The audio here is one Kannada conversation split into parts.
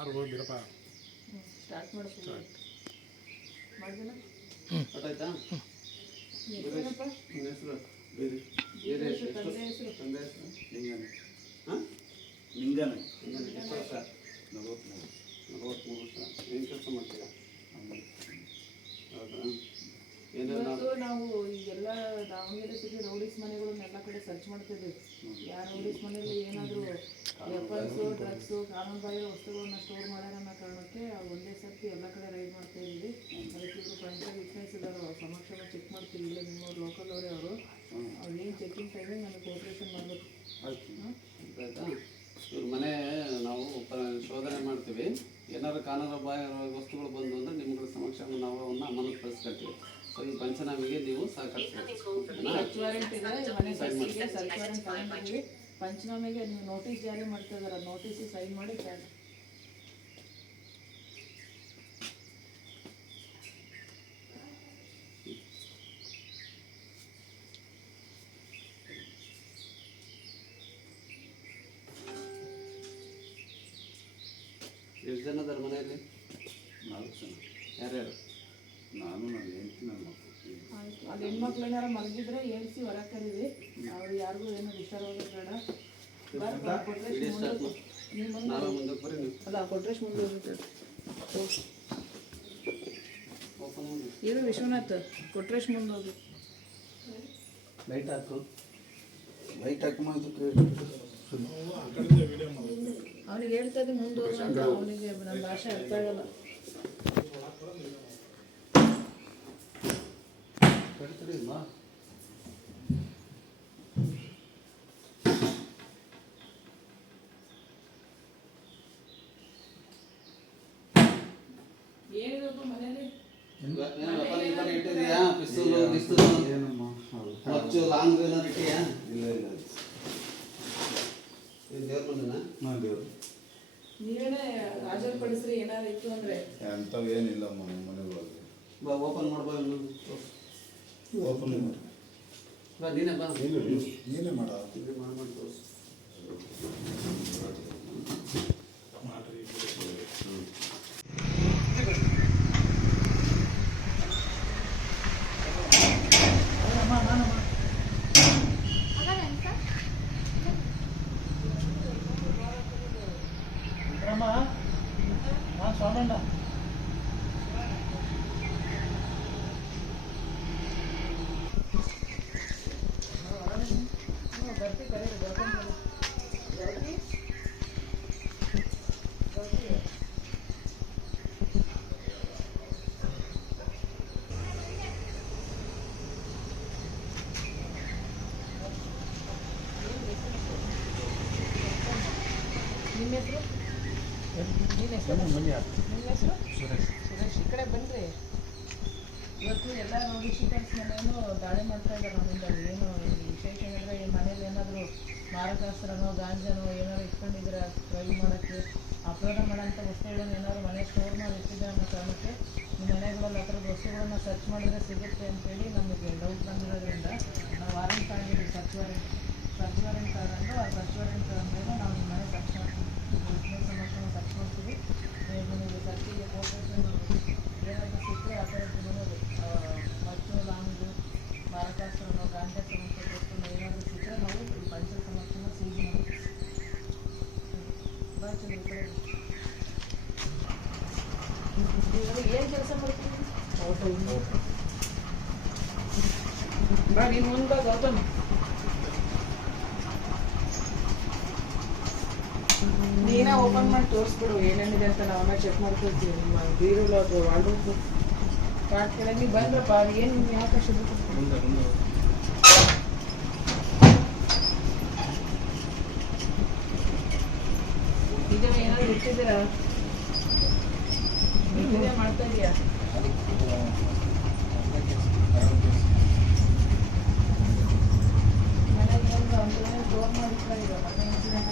ಆರು ಹೋಗಿರಪ್ಪ ಸ್ಟಾರ್ಟ್ ಮಾಡ್ತೀವಿ ಮಾಡಿದಿಲ್ಲ ಆಯ್ತಾ ಏನಪ್ಪ ನಿಮ್ಮ ಹೆಸರು ಬೇರೆ ಬೇರೆ ಹೆಸರು ತಂದೆ ಹೆಸರು ತಂದೆ ಹೆಸರು ಲಿಂಗನ ಹಾಂ ಲಿಂಗನ ಎಷ್ಟು ವರ್ಷ 43 ವರ್ಷ ಏನು ಕೆಲಸ ಮಾಡ್ತೀರಾ ಹೌದಾ ಏನು ಇವತ್ತು ನಾವು ಈಗೆಲ್ಲ ದಾವಣಗೆರೆ ಸಿಟಿ ರೌಡೀಸ್ ಮನೆಗಳನ್ನೆಲ್ಲ ಕಡೆ ಸರ್ಚ್ ಮಾಡ್ತಿದ್ವಿ ಯಾರು ರೌಡೀಸ್ ಮನೆಯಲ್ಲಿ ಏನಾದರೂ ವೆಪನ್ಸು ಡ್ರಗ್ಸು ಕಾನೂನು ಬಾಹಿರ ವಸ್ತುಗಳನ್ನ ಸ್ಟೋರ್ ಮಾಡ್ಯಾರ ಅನ್ನೋ ಕಾರಣಕ್ಕೆ ಒಂದೇ ಸರ್ತಿ ಎಲ್ಲ ಕಡೆ ರೈಡ್ ಮಾಡ್ತಾ ಇದ್ವಿ. ಅದಕ್ಕೆ ಇವರು ಫ್ರಂಟಾಗಿ ವಿಟ್ನೆಸ್ ಇದ್ದಾರೆ, ಅವ್ರ ಸಮಕ್ಷಮ ಚೆಕ್ ಮಾಡ್ತೀವಿ. ಇಲ್ಲ ನಿಮ್ಮವ್ರು ಲೋಕಲ್ ಅವರೇ ಅವರು ಅವ್ರು ಏನು ಚೆಕಿಂಗ್ ಟೈಮಿಂಗ್ ನಮಗೆ ಕೋಆಪ್ರೇಷನ್ ಮಾಡಬೇಕು. ಆಯ್ತಾ ಇವ್ರ ಮನೆ ನಾವು ಶೋಧನೆ ಮಾಡ್ತೀವಿ. ಏನಾದ್ರು ಕಾನೂನು ಬಾಹಿರ ವಸ್ತುಗಳು ಬಂದು ಅಂದರೆ ನಿಮ್ಗಳ ಸಮಕ್ಷ ನಾವು ಅವನ್ನ ಅಮಾನತು ಪಡಿಸ್ಕೊಳ್ತೀವಿ. ಸೊ ಈ ಪಂಚನಾಮಿಗೆ ನೀವು ಸಹಕರಿಸಬೇಕು. ಸರ್ಚ್ ವಾರೆಂಟ್ ಇದೆ, ಮನೆ ಸರ್ಚಿಗೆ ಸರ್ಚ್ ವಾರೆಂಟ್ ತಗೊಂಡಿದ್ದೀವಿ. ಪಂಚನಾಮೆಗೆ ನೀವು ನೋಟಿಸ್ ಜಾರಿ ಮಾಡ್ತಾ ಇದ್ದಾರೆ, ನೋಟಿಸಿಗೆ ಸೈನ್ ಮಾಡಿ ಕ್ಯಾನ್ ಎಷ್ಟು ಜನ ಅದಾರ ಮನೆಯಲ್ಲಿ? 4 ಜನ. ಯಾರ್ಯಾರು? ನಾನು ನನ್ನ ಹೆಂಡತಿ ನನ್ನ ಮಕ್ಕಳು. ಅಲ್ಲಿ ಹೆಣ್ಮಕ್ಳು ಏನಾರ ಮಲಗಿದ್ರೆ ಏಳಿಸಿ ಹೊರಗೆ ಕರೀವಿ. ಅವ್ರು ಯಾರಿಗೂ ಏನು ಡಿಸ್ಟರ್ಬ್ ಆಗೋದು ಬೇಡ. ಕೊಟ್ರೇಶ್ ಮುಂದೆ ನೀವು ನಾವೇ ಮುಂದಕ್ಕೆ ಬರ್ರಿ. ನೀವು ಅಲ್ಲ ಕೊಟ್ರೇಶ್ ಮುಂದೆ ಹೋಗುತ್ತೆ ಓಪನ್ ಮಾಡಿ. ಇದು ವಿಶ್ವನಾಥ್ ಕೊಟ್ರೇಶ್ ಮುಂದೆ ಹೋಗಿ ಲೈಟ್ ಹಾಕು. ಲೈಟ್ ಹಾಕಮ್ಮ ಇದಕ್ಕೆ ಆ ಕಡೆಯಿಂದ ವಿಡಿಯೋ ಮಾಡಿ ಅವನಿಗೆ ಹೇಳ್ತಾ ಇದ್ದೆ ಮುಂದೆ ಹೋಗ ಅಂತ. ಅವನಿಗೆ ನಮ್ಮ ಭಾಷೆ ಅರ್ಥ ಆಗಲ್ಲ. ಕಟ್ತೀರಿ ಅಮ್ಮ. ಏನಿದಪ್ಪ ಮನೇಲಿ ಏನಪ್ಪ ಇಟ್ಟಿದೆಯಾ? ಪಿಸ್ತೂಲು ಗಿಸ್ತೂಲು ಏನಮ್ಮ ಮಚ್ಚು ಲಾಂಗ್ ಏನಾರು ಇಟ್ಟಿಯಾ? ಇಲ್ಲ ಇಲ್ಲ ಇದು ದೇವ್ರ ಬಂದನಾ? ಹಾಂ ದೇವ್ರು ನೀವೇನೇ ಹಾಜರುಪಡಿಸ್ರಿ ಏನಾರು ಇತ್ತು ಅಂದರೆ. ಅಂಥವು ಏನಿಲ್ಲಮ್ಮ ನಮ್ಮ ಮನೆಗಳಲ್ಲಿ. ಬಾ ಓಪನ್ ಮಾಡ್ಬಾ. ಓಪನ್ ಮಾಡಿ ಬಾ ನೀನೇ ಬಾ. ನೀನೇ ಮಾಡ ಇದು ಮಾಡಿ ತೋರಿಸು. ಮಾಡ್ರಿ ಸ್ವಾಮಣ್ಣ ಬರ್ತಿ ಕರೆ ಬರ್ತಿ ನಿಮ್ಮ ಹೆಸರು? ನಿಮ್ಮ ಹೆಸರು? ನಿಮ್ಮ ಹೆಸರು? ಸುರೇಶ್. ಈ ಕಡೆ ಬನ್ನಿರಿ. ಇವತ್ತು ಎಲ್ಲ ರೋಗಿ ಶೀಟರ್ಸ್ ಮನೆಯೂ ದಾಳಿ ಮಾಡ್ತಾ ಇದ್ದಾರೆ ನಮ್ಮಿಂದ. ಏನು ವಿಶೇಷ ಏನಂದರೆ ಈ ಮನೇಲಿ ಏನಾದರೂ ಮಾರಕಾಸ್ತ್ರನೋ ಗಾಂಜನೋ ಏನಾದ್ರು ಇಟ್ಕೊಂಡಿದ್ರೆ ಡ್ರೈವ್ ಮಾಡೋಕ್ಕೆ ಅಪರಾಧ ಮಾಡೋಂಥ ವಸ್ತುಗಳನ್ನು ಏನಾದ್ರು ಮನೆ ಸ್ಟೋರ್ ಮಾಡಿ ಇಟ್ಟಿದೆ ಅನ್ನೋ ಕಾರಣಕ್ಕೆ ಈ ಮನೆಗಳಲ್ಲಿ ಆ ಥರದ ವಸ್ತುಗಳನ್ನು ಸರ್ಚ್ ಮಾಡಿದ್ರೆ ಸಿಗುತ್ತೆ ಅಂತೇಳಿ ನಮಗೆ ಡೌಟ್ ಬಂದಿರೋದ್ರಿಂದ ನಾವು ವಾರೆಂಟ್ ತಗೊಂಡಿದ್ದೀವಿ. ಸರ್ಚ್ ವಾರೆಂಟ್ ತಗೊಂಡು ಆ ಸರ್ಚ್ ವಾರೆಂಟ್ ಮೇಲೆ ನಾವು ಈ ಮನೆ ಸರ್ಚ್ ಮಾಡ್ತೀವಿ. ಸಮಸ್ಯೆ ಸರ್ಚ್ ಮಾಡ್ತೀವಿ. ನಿಮಗೆ ಸರ್ಚಿಗೆ ಕೋಪರೇಷನ್ ಏನಾದರೂ ಸಿಕ್ಕರೆ ಆ ಥರದ್ದು ಮನೆಯದು ಮಚ್ಚು ಲಾಂಗು ಮಾರಕಾಸ್ತ್ರನೋ ಗಾಂಜಾ ಸಮಸ್ಯೆ ವಸ್ತುನ ಏನಾದರೂ ಸಿಕ್ಕರೆ ನಾವು ಈ ಪಂಚ ಸಮಸ್ಯೆನ ಸೀಜ್ ಮಾಡ್ತೀವಿ. ಬಾಯ್ ಚಂದ್ರ ಈ ಕಡೆ ಏನು ಕೆಲಸ ಮಾಡ್ತೀವಿ? ಬಾ ನೀನು ಮುಂದೆ ಬಾ ಗೌತಮ್. ನೀನೇ ಓಪನ್ ಮಾಡಿ ತೋರಿಸ್ಬಿಡು ಏನೇನಿದೆ ಅಂತ. ನಾವೆಲ್ಲ ಚೆಕ್ ಮಾಡ್ಕೊಳ್ತೀವಿ. ನಿಮ್ಮ ಬೀರುಗಳು ಅಥವಾ ವಾರ್ಡ್ರೋಬ್ ಪಾಟ್ ಕೆಳಗೆ ಬಂದ್ರಪ್ಪ. ಅದು ಏನು ಯಾಕೆ ಅಷ್ಟು ಇದನ್ನ ಏನಾದ್ರು ಇಟ್ಟಿದ್ದೀರಾ? ಇದೇ ಮಾಡ್ತಾ ಇದೆಯಾ? ಮನೆಗೆ ಬಂದು ಅಂದ್ರೆ ಡೋರ್ ಮಾಡಿಸ್ತಾ ಇದೆಯಾ? ಮನೆ ಇನ್ಸಿಡೆಂಟ್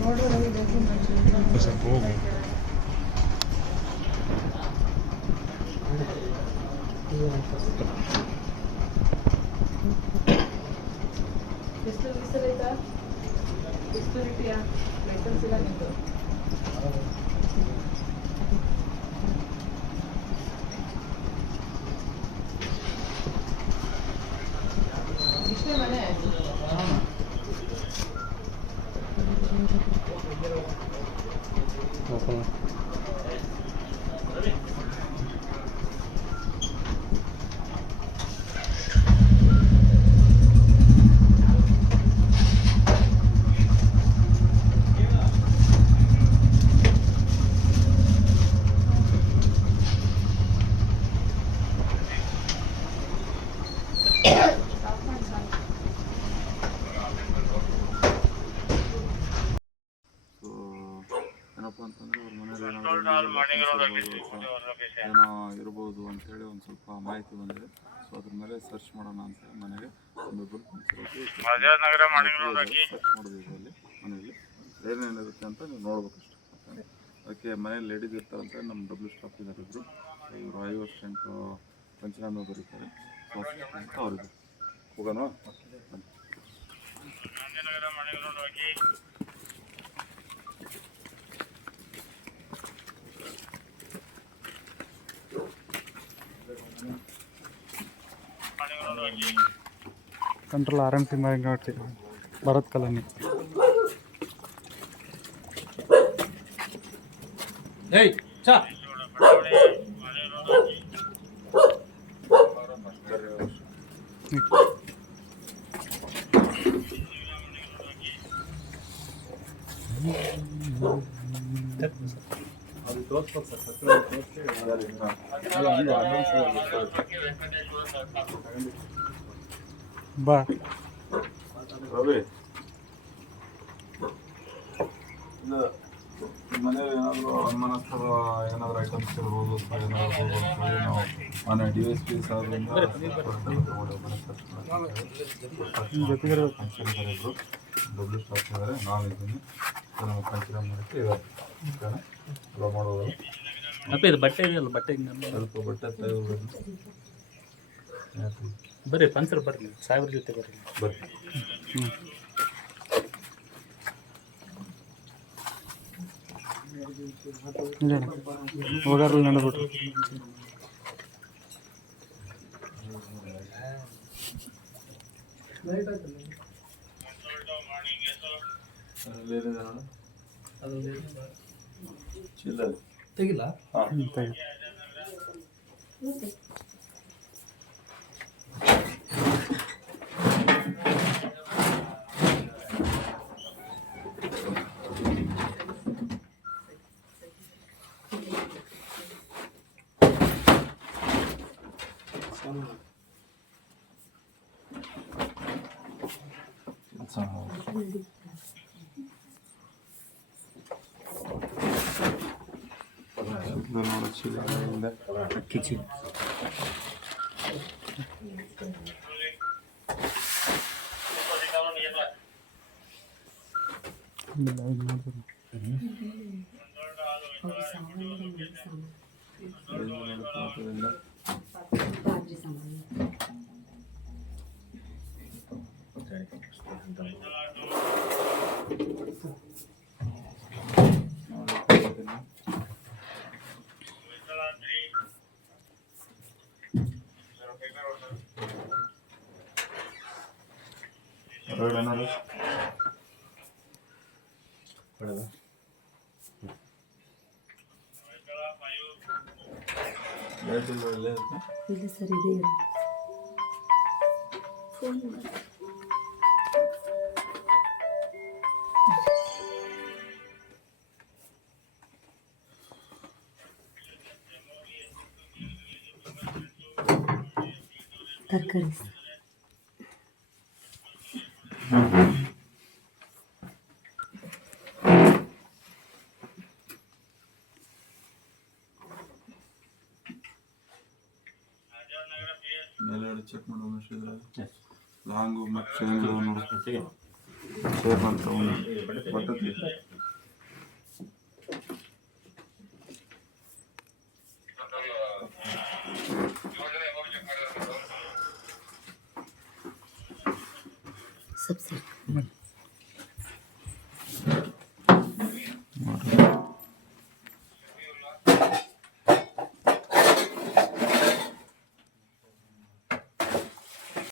ನೋಡು ರವಿ ಬೇಕು ಬಿಸಿಲು ಆಯ್ತಾ? ಮೆಚುರಿಟಿಯಾ ಲೈಸೆನ್ಸ್ ಇಲ್ಲ ನಿಮ್ಮದು? ಇಷ್ಟೇ ಮನೆ? ಏನಪ್ಪ ಅಂತಂದರೆ ಅವ್ರ ಮನೇಲಿ ಏನೋ ಇರ್ಬೋದು ಅಂಥೇಳಿ ಒಂದು ಸ್ವಲ್ಪ ಮಾಹಿತಿ ಬಂದಿದೆ. ಸೊ ಅದ್ರ ಮೇಲೆ ಸರ್ಚ್ ಮಾಡೋಣ ಅಂತೇಳಿ ಮನೆಗೆ ಒಂದಿಬ್ಬರು ಸರ್ಚ್ ಮಾಡಿದ್ವಿ. ಅಲ್ಲಿ ಮನೆಯಲ್ಲಿ ಏನೇನಿರುತ್ತೆ ಅಂತ ನೀವು ನೋಡ್ಬೇಕಷ್ಟೆ. ಅದಕ್ಕೆ ಮನೇಲಿ ಲೇಡೀಸ್ ಇರ್ತಾರಂತ ನಮ್ಮ ಡಬ್ಲ್ಯೂ ಸ್ಟಾಫ್ ಇದ್ದಾರೆ ಇಬ್ಬರು. ಇವರು 5 ವರ್ಷ ಪಂಚನಾಮ ಬರೀತಾರೆ. ಸೊ ಅಂತ ಅವರಿದ್ದಾರೆ. ಹೋಗೋಣ. ಕಂಟ್ರೋಲ್ RMC ಮಾರ್ಗಟ್ಟಿ ಭರತ್ ಕಾಲೋನಿ. ಬಾ ರವಿ, ಇದು ಮನೇಲಿ ಏನಾದರೂ ಅನುಮಾನಾಸ್ಪದ ಏನಾದರೂ ಐಟಮ್ಸ್ ಇರ್ಬೋದು, ಏನಾದರೂ ನಾವು ಮನೆ DSP ಸಾಹೇಬ್ರಿಂದ ಇಬ್ಬರು ಡಬ್ಲ್ಯೂ ಸ್ಟಾಫ್ ಇದ್ದಾರೆ, ನಾನು ಇದ್ದೀನಿ. ನಾವು ಕನ್ಸಿಡರ್ ಮಾಡೋಕ್ಕೆ ಇದ್ದಾರೆ. ಓಕೆನಾ? ಎಲ್ಲ ಮಾಡೋದಲ್ಲ. ಇದು ಬಟ್ಟೆ ಇದೆಯಲ್ಲ, ಬಟ್ಟೆ ಸ್ವಲ್ಪ ಬಟ್ಟೆ ತೆಗೆದು ಬರ್ರಿ ಪಂಚರ್ ಬರ್ರಿ, ಸಾಹೇಬ್ರ ಜೊತೆ ಬರ್ರಿ. ಹೋಗಾರ ನಡೆದ್ಬಿಟ್ರು. ತೆಗಿಲ್ಲ. ಕಿಚಿ ಇಲ್ಲ ಸರ್, ಇದೆ ಫೋನ್ ತರಕಾರಿ ಮೇಲ್ಗಡೆ ಚೆಕ್ ಮಾಡೋಣ. ಲಾಂಗು ಮತ್ತು ಚೈನ್ ನೋಡ್ಕೊತೀವಿ. ಶೇಪ್ ಅಂತ ಬಟ್ಟೆ ಸಬ್ಸಿಡಿ ನೋಡ್ರಿ